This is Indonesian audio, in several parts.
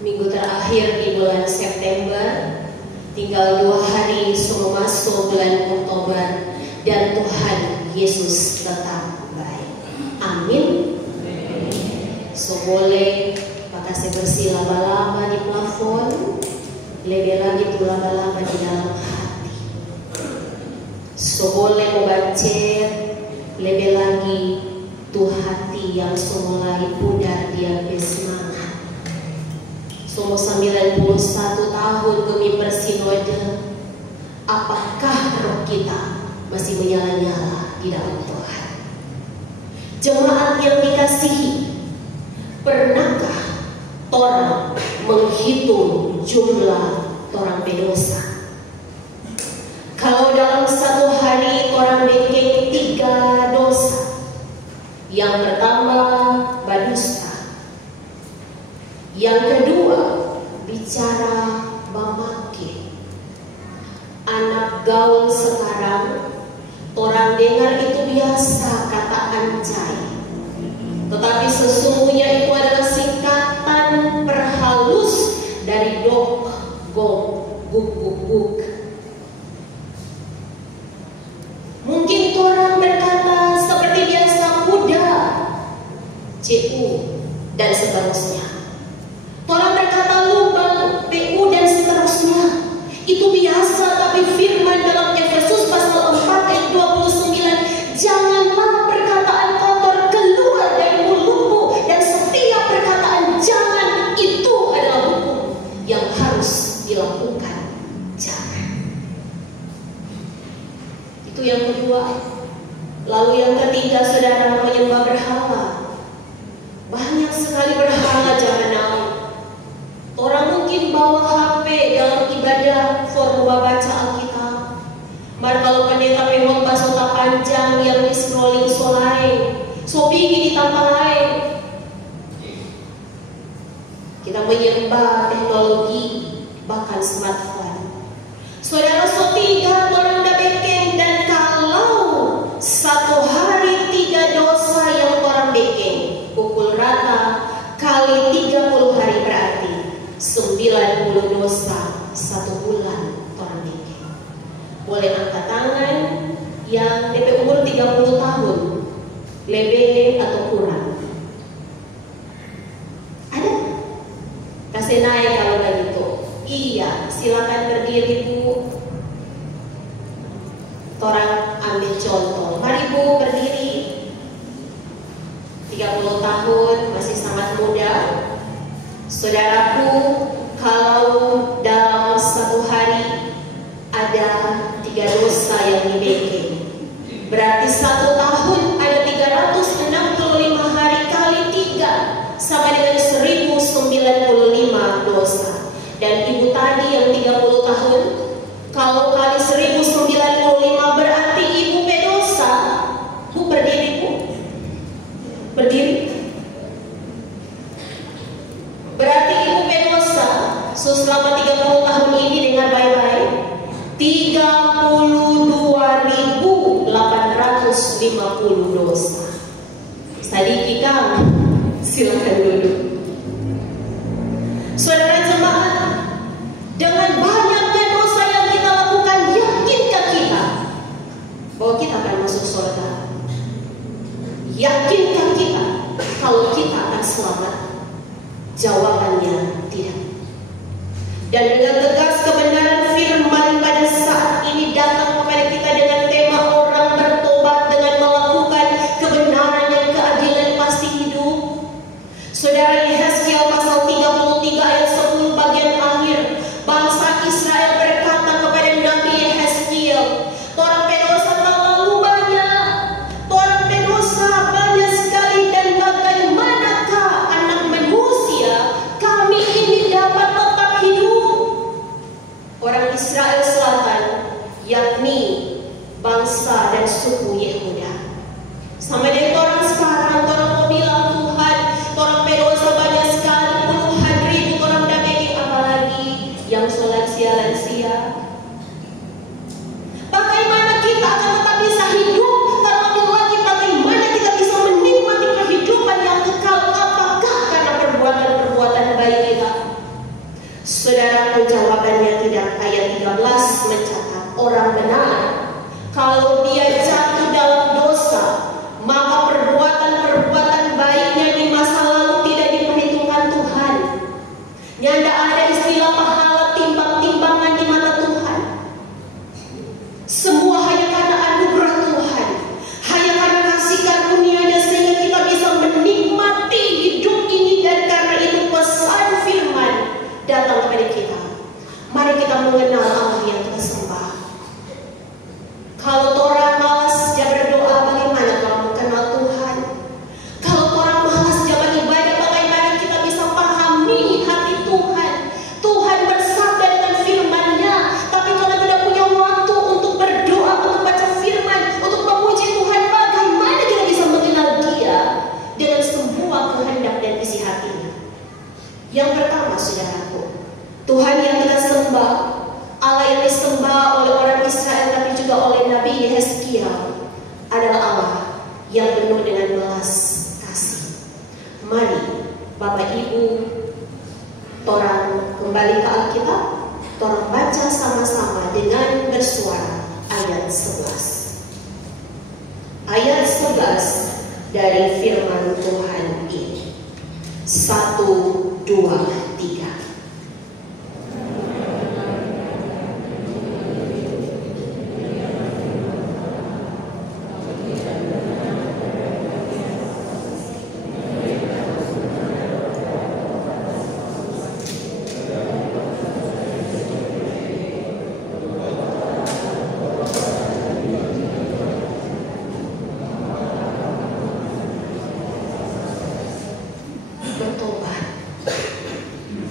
Minggu terakhir di bulan September, tinggal 2 hari sebelum masuk bulan Oktober, dan Tuhan Yesus tetap baik. Amin. So boleh makasih bersih lama-lama di plafon, lebih lagi tuh lama-lama di dalam hati. So boleh membaca lebih lagi tuh hati yang semulai pudar dia bersemangat. Selama 91 tahun kami bersinode, apakah roh kita masih menyala-nyala di dalam Tuhan? Jemaat yang dikasihi, pernahkah orang menghitung jumlah orang berdosa? Kalau dalam satu hari orang bikin 3 dosa. Yang pertama, berdusta. Yang kedua, bicara memaki. Anak gaul sekarang, orang dengar itu biasa kata anjay. Tetapi sesungguhnya itu adalah singkatan perhalus dari dok, gok, guk, guk, guk. Mungkin orang berkata seperti biasa kuda, CU, dan seterusnya. Orang berkata lubang, PU, dan seterusnya. Itu biasa, tapi firman dalam Efesus pasal 4 ayat 29, janganlah perkataan kotor keluar dari mulutmu, dan setiap perkataan jangan itu adalah hukum yang harus dilakukan. Jangan. Itu yang kedua. Lalu yang ketiga, saudara, menyembah berhala. Banyak sekali berhala zaman now. Orang mungkin bawa HP dalam ibadah for baca Alkitab. Mar kalau pendeta pehot basota panjang yang di scrolling so lain, so tinggi di tampak lain. Kita menyembah teknologi, bahkan smartphone. Saudara, so 3 orang dah bikin, dan kalau satu hari 3 dosa yang orang bikin, pukul rata kali 30 hari berarti 90 dosa 1 bulan orang bikin. Boleh angkat tangan yang DP umur 30 tahun, lebih atau kurang. Ada? Kasih naik kalau begitu. Iya, silakan berdiri Bu. Orang ambil contoh. Mari Bu berdiri. 30 tahun, masih sangat muda. Saudaraku, kalau dalam satu hari ada 3 dosa yang dibikin, berarti 1 tahun ada 365 hari kali 3 sama dengan 1095 dosa. Dan ibu tadi yang 30 tahun, kalau kali 1095 berarti ibu berdosa. Bu berdiri Bu. Berdiri. Berarti ibu berdosa. So selama 30 tahun ini dengar baik-baik, 32.850 dosa. Sadiki Kang, silakan duduk. Saudara jemaat, dengan banyaknya dosa yang kita lakukan, yakinkah kita bahwa kita akan masuk surga? Yakinkah kita kalau kita akan selamat? Jawabannya tidak. Dan dengan tegas kebenaran firman pada saat ini datang kepada kita dengan tema orang bertobat dengan melakukan kebenaran dan keadilan pasti hidup. Saudara, Yehezkiel pasal 33 ayat 10 bagian akhir, bangsa Israel berkata kepada Nabi Yehezkiel, orang pendosa terlalu banyak, orang pendosa banyak sekali, dan bagaimanakah anak manusia kami ini dapat tetap hidup? Orang Israel Selatan, yakni jawabannya tidak. Ayat 13 mencatat, orang benar kalau dia jatuh dalam dosa, maka perbuatan-perbuatan baiknya di masa lalu tidak diperhitungkan Tuhan. Nyanda ada istilah pahala timbang-timbangan di mata Tuhan. Semua hanya karena anugerah Tuhan, hanya karena kasih karunia-Nya sehingga kita bisa menikmati hidup ini. Dan karena itu pesan firman datang kepada kita. Mari kita mengenal Allah yang kita sembah. Kalau orang malas dia berdoa, bagaimana kalau mengenal Tuhan? Kalau orang malas dia beribadah, bagaimana kita bisa pahami hati Tuhan? Tuhan bersabda dengan firman-Nya, tapi kalau tidak punya waktu untuk berdoa, untuk baca firman, untuk memuji Tuhan, bagaimana kita bisa mengenal Dia dengan semua kehendak dan isi hatinya? Yang pertama, saudaraku, Tuhan yang kita sembah, Allah yang disembah oleh orang Israel tapi juga oleh Nabi Yeskiel, adalah Allah yang penuh dengan belas kasih. Mari Bapak Ibu, torang kembali ke Alkitab, torang baca sama-sama dengan bersuara ayat 11. Ayat 11 dari firman Tuhan ini. 1, 2, 3.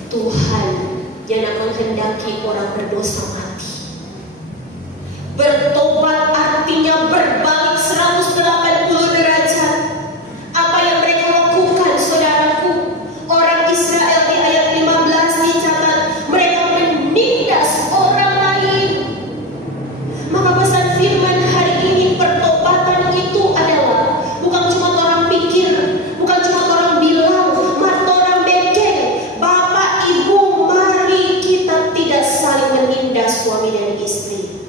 Tuhan yang menghendaki orang berdosa mati. Bertobat artinya berbalik 180 derajat. Apa yang mereka lakukan, saudaraku? Orang Israel di ayat 15 dicatat, mereka menindas orang lain. Maka pesan firman hari ini, pertobatan itu adalah bukan cuma orang pikir, bukan cuma orang bilang, orang beken. Bapak Ibu, mari kita tidak saling menindas suami dan istri.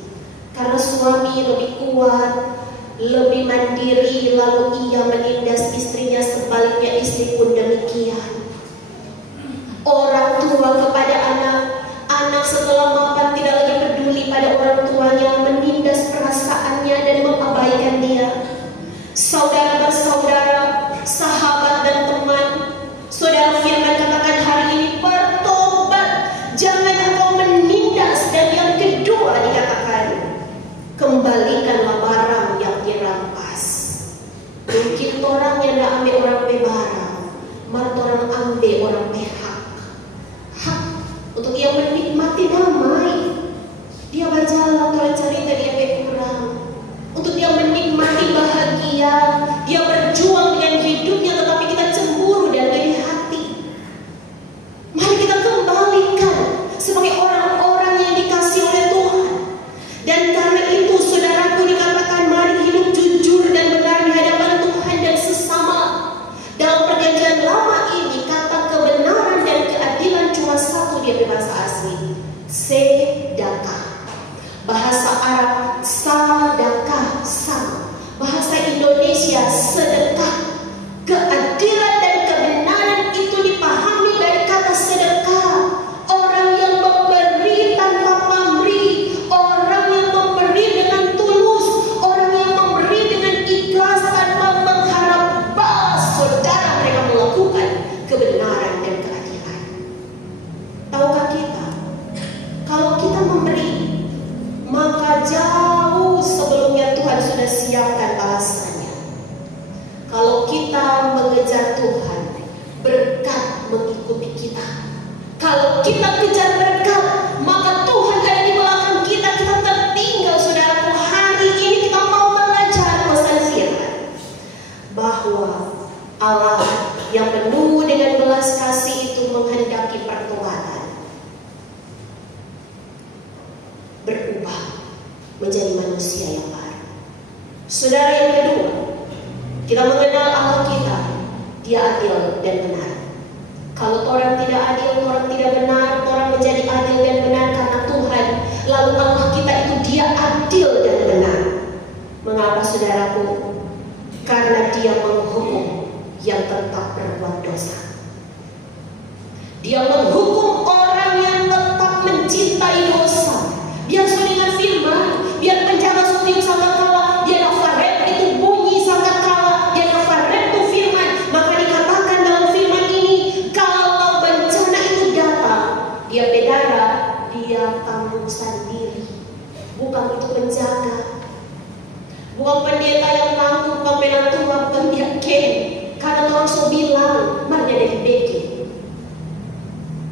Karena suami lebih kuat, lebih mandiri, lalu ia menindas istrinya, sebaliknya istri pun demikian. Orang tua kepada anak, anak setelah mapan tidak lagi peduli pada orang tuanya, menindas perasaannya dan mengabaikan dia. Saudara bersaudara, sahabat dan teman, saudara firman katakan hari ini, bertobat, jangan engkau menindas. Dan yang kedua dikatakan, kembalikanlah barang yang dirampas. Mungkin orang yang nak ambil orang bebarang, mat orang ambil orang behak. Hak untuk ia menikmati damai. Dia berjalan, orang cerita dia berkurang. Untuk dia menikmati bahagia, dia berjuang dengan hidupnya, tetapi kita cemburu dan iri hati. Mari kita kembalikan sebagai orang-orang yang dikasihi oleh Tuhan. Dan karena itu, saudaraku, dikatakan mari hidup jujur dan benar di hadapan Tuhan dan sesama. Dalam perjanjian lama ini, kata kebenaran dan keadilan cuma satu, dia bahasa asli, sedekah. Bahasa Arab sadakah, sama. Bahasa Indonesia sedekah. Keadilan dan kebenaran itu dipahami dari kata sedekah. Orang yang memberi tanpa pamrih, orang yang memberi dengan tulus, orang yang memberi dengan ikhlas tanpa mengharap balas. Saudara, mereka melakukan kebenaran dan keadilan. Tahukah kita, kalau kita memberi, maka jauh sebelumnya Tuhan sudah siapkan balasannya. Kalau kita mengejar Tuhan, berkat mengikuti kita. Kalau kita kejar berkat, maka Tuhan ada di belakang kita. Kita tertinggal, saudaraku. Hari ini kita mau belajar pesan firman bahwa Allah yang penuh dengan belas kasih itu menghendaki pertobatan, berubah menjadi manusia yang baru. Saudara, yang kedua, kita mengenal Allah kita, Dia adil dan benar. Kalau orang tidak adil, orang tidak benar, orang menjadi adil dan benar, Dia menghukum orang yang tetap mencintai dosa. Biar dengan firman, biar penjaga setuju sangkakala, dia nafaret itu bunyi sangkakala, dia nafaret itu firman. Maka dikatakan dalam firman ini, kalau bencana itu datang, dia bedara, dia tanggung sendiri. Bukan itu penjaga, bukan pendeta yang tanggung, bukan penatua, bukan yakin. Karena orang so bilang, marnya dari beki.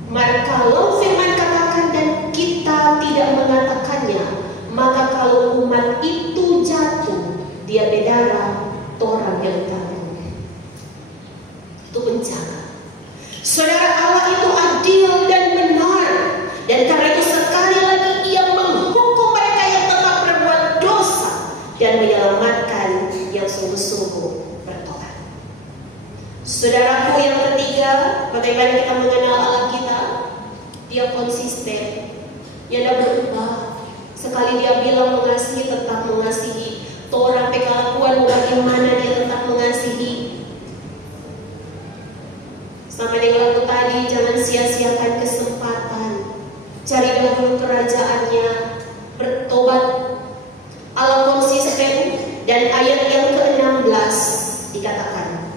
Maka kalau firman katakan dan kita tidak mengatakannya, maka kalau umat itu jatuh, dia bedara orang yang tanggung. Itu penjaga. Saudara, Allah itu adil dan benar, dan karena itu sekali lagi ia menghukum mereka yang tetap berbuat dosa dan menyelamatkan yang sungguh-sungguh bertobat. Saudaraku, yang ketiga, bagaimana kita mengenal Allah kita? Dia konsisten, dia tidak berubah. Sekali dia bilang mengasihi, tetap mengasihi. Orang pekalakuan bagaimana dia tetap mengasihi. Sama dengan lagu tadi, jangan sia-siakan kesempatan. Cari dahulu kerajaannya, bertobat. Allah konsisten. Dan ayat yang ke-16 dikatakan,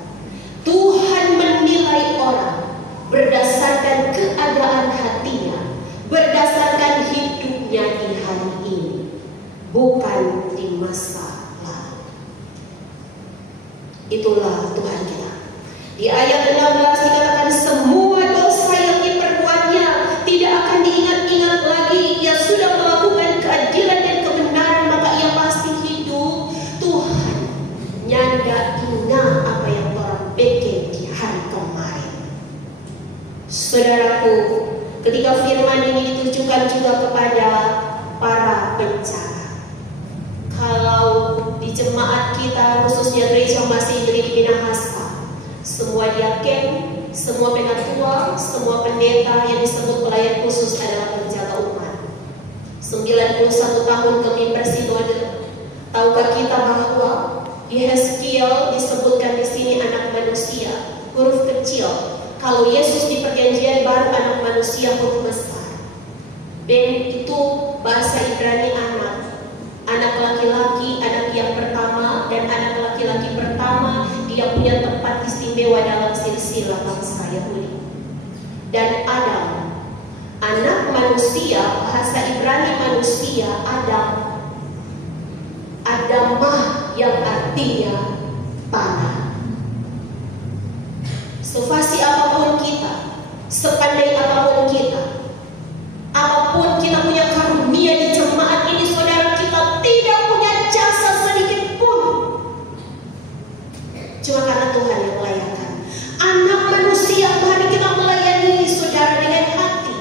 Tuhan menilai orang berdasarkan keadaan hatinya, berdasarkan hidupnya di hari ini, bukan di masa lalu. Itulah Tuhan kita. Di ayat 16 dikatakan, semua dosa yang diperbuatnya tidak akan diingat-ingat lagi. Ia sudah melakukan keadilan dan kebenaran, maka ia pasti hidup. Tuhan nyanda ingat apa yang orang bikin di hari kemarin. Saudaraku, ketika firman ini ditujukan juga kepada para penjaga. Kalau di jemaat kita, khususnya gereja masih di Minahasa, semua diaken, semua penatua, semua pendeta yang disebut pelayan khusus adalah penjaga umat. 91 tahun kami bersinoda. Tahukah kita bahwa Yeskiel disebutkan di sini anak manusia, huruf kecil. Kalau Yesus di perjanjian baru anak manusia huruf besar. Ben itu bahasa Ibrani anak laki-laki, anak yang pertama, dan anak laki-laki pertama dia punya tempat istimewa dalam silsilah bangsa Yahudi. Dan Adam, anak manusia, bahasa Ibrani manusia, Adamah yang artinya tanah. Sefasih apapun kita, sepandai apapun kita, apapun kita punya karunia di jemaat ini, saudara, kita tidak punya jasa sedikit pun. Cuma karena Tuhan yang melayankan. Anak manusia, mari kita melayani saudara dengan hati.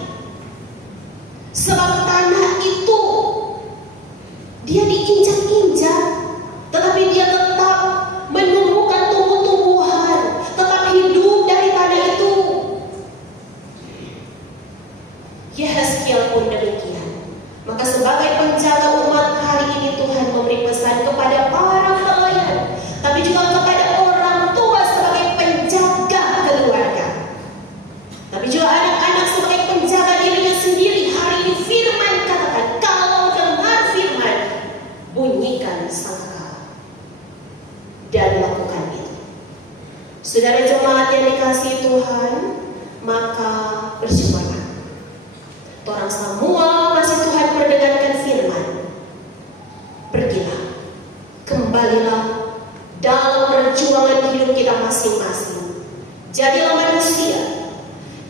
Sebab tanah itu dia diinjak-injak, tetapi dia tetap menumbuhkan tumbuh-tumbuhan, tetap hidup dari tanah itu. Yeskiel pun demikian. Maka sebagai penjaga umat hari ini, Tuhan memberi pesan kepada para pelayan, tapi juga kepada orang tua sebagai penjaga keluarga, tapi juga anak-anak sebagai penjaga dirinya sendiri. Hari ini firman katakan, kalau dengar firman, bunyikan sangkakala dan lakukan itu. Saudara jemaat yang dikasihi Tuhan, maka bersyukurlah. Orang semua masih Tuhan perdengarkan firman. Pergilah, kembalilah dalam perjuangan hidup kita masing-masing. Jadilah manusia,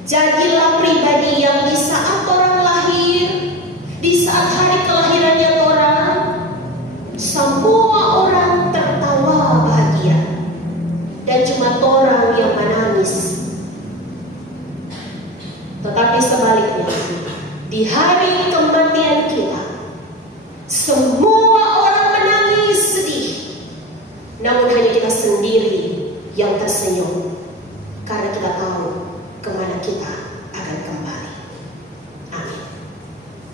jadilah pribadi yang di saat orang lahir, di saat hari kelahirannya orang, semua orang tertawa bahagia, dan cuma orang yang menangis. Tetapi sebaliknya, di hari kematian kita, semua orang menangis sedih, namun hanya kita sendiri yang tersenyum, karena kita tahu